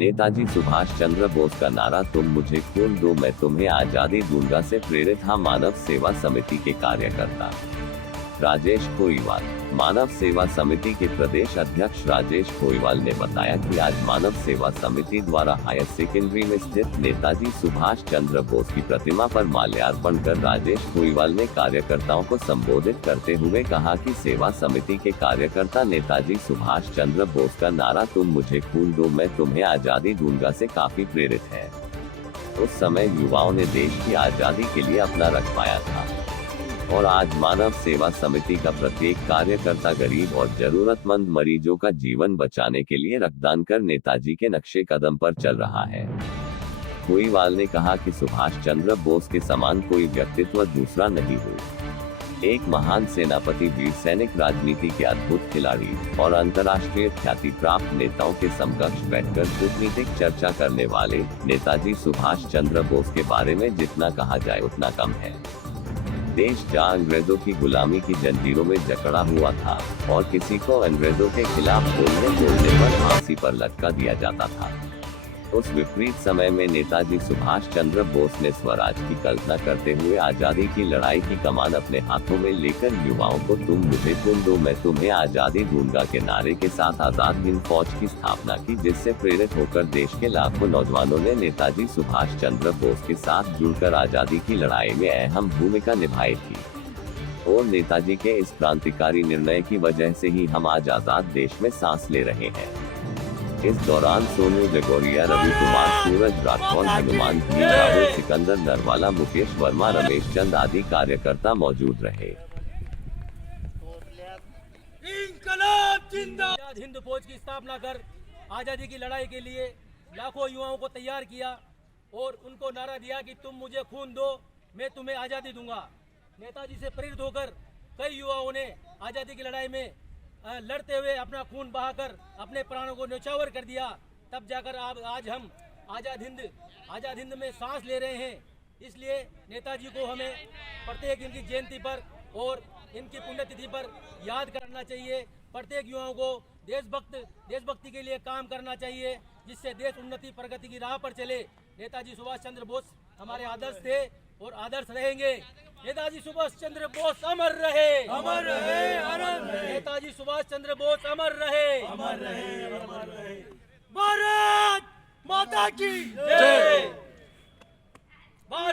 नेताजी सुभाष चंद्र बोस का नारा तुम मुझे खून दो मैं तुम्हें आजादी दूंगा से प्रेरित था मानव सेवा समिति के कार्यकर्ता। राजेश खोईवाल। मानव सेवा समिति के प्रदेश अध्यक्ष राजेश खोईवाल ने बताया कि आज मानव सेवा समिति द्वारा हायर सेकेंडरी में स्थित नेताजी सुभाष चंद्र बोस की प्रतिमा पर माल्यार्पण कर राजेश खोईवाल ने कार्यकर्ताओं को संबोधित करते हुए कहा कि सेवा समिति के कार्यकर्ता नेताजी सुभाष चंद्र बोस का नारा तुम मुझे खून दो मैं तुम्हें आजादी दूंगा से काफी प्रेरित है। उस समय युवाओं ने देश की आजादी के लिए अपना रख पाया था और आज मानव सेवा समिति का प्रत्येक कार्यकर्ता गरीब और जरूरतमंद मरीजों का जीवन बचाने के लिए रक्तदान कर नेताजी के नक्शे कदम पर चल रहा है। खोईवाल ने कहा कि सुभाष चंद्र बोस के समान कोई व्यक्तित्व दूसरा नहीं हो। एक महान सेनापति, वीर सैनिक, राजनीति के अद्भुत खिलाड़ी और अंतर्राष्ट्रीय ख्याति प्राप्त नेताओं के समकक्ष बैठकर कूटनीतिक चर्चा करने वाले नेताजी सुभाष चंद्र बोस के बारे में जितना कहा जाए उतना कम है। देश जहां अंग्रेजों की गुलामी की जंजीरों में जकड़ा हुआ था और किसी को अंग्रेजों के खिलाफ बोलने पर फांसी पर लटका दिया जाता था, उस विपरीत समय में नेताजी सुभाष चंद्र बोस ने स्वराज की कल्पना करते हुए आजादी की लड़ाई की कमान अपने हाथों में लेकर युवाओं को तुम मुझे खून दो मैं तुम्हें आजादी दूंगा के नारे के साथ आजाद हिंद फौज की स्थापना की, जिससे प्रेरित होकर देश के लाखों नौजवानों ने नेताजी सुभाष चंद्र बोस के साथ जुड़कर आजादी की लड़ाई में अहम भूमिका निभाई थी। और नेताजी के इस क्रांतिकारी निर्णय की वजह से ही हम आज आजाद देश में सांस ले रहे हैं। इस दौरान सोनू जगोरिया, रवि कुमार, सूरज राठौर, हनुमान जी, राहुल, सिकंदर नरवाला, मुकेश वर्मा, रमेश चंद आदि कार्यकर्ता मौजूद रहे। आजाद हिंद फौज की स्थापना कर आजादी की लड़ाई के लिए लाखों युवाओं को तैयार किया और उनको नारा दिया कि तुम मुझे खून दो मैं तुम्हें आजादी दूंगा। नेताजी से प्रेरित होकर कई युवाओं ने आजादी की लड़ाई में लड़ते हुए अपना खून बहाकर अपने प्राणों को न्यौछावर कर दिया। तब जाकर आज हम आजाद हिंद में सांस ले रहे हैं। इसलिए नेताजी को हमें प्रत्येक इनकी जयंती पर और इनकी पुण्यतिथि पर याद करना चाहिए। प्रत्येक युवाओं को देशभक्ति के लिए काम करना चाहिए, जिससे देश उन्नति प्रगति की राह पर चले। नेताजी सुभाष चंद्र बोस हमारे आदर्श थे और आदर्श रहेंगे। नेताजी सुभाष चंद्र बोस अमर रहे, अमर रहे, अमर रहे। नेताजी सुभाष चंद्र बोस अमर रहे, अमर रहे, अमर रहे। भारत माता की जय।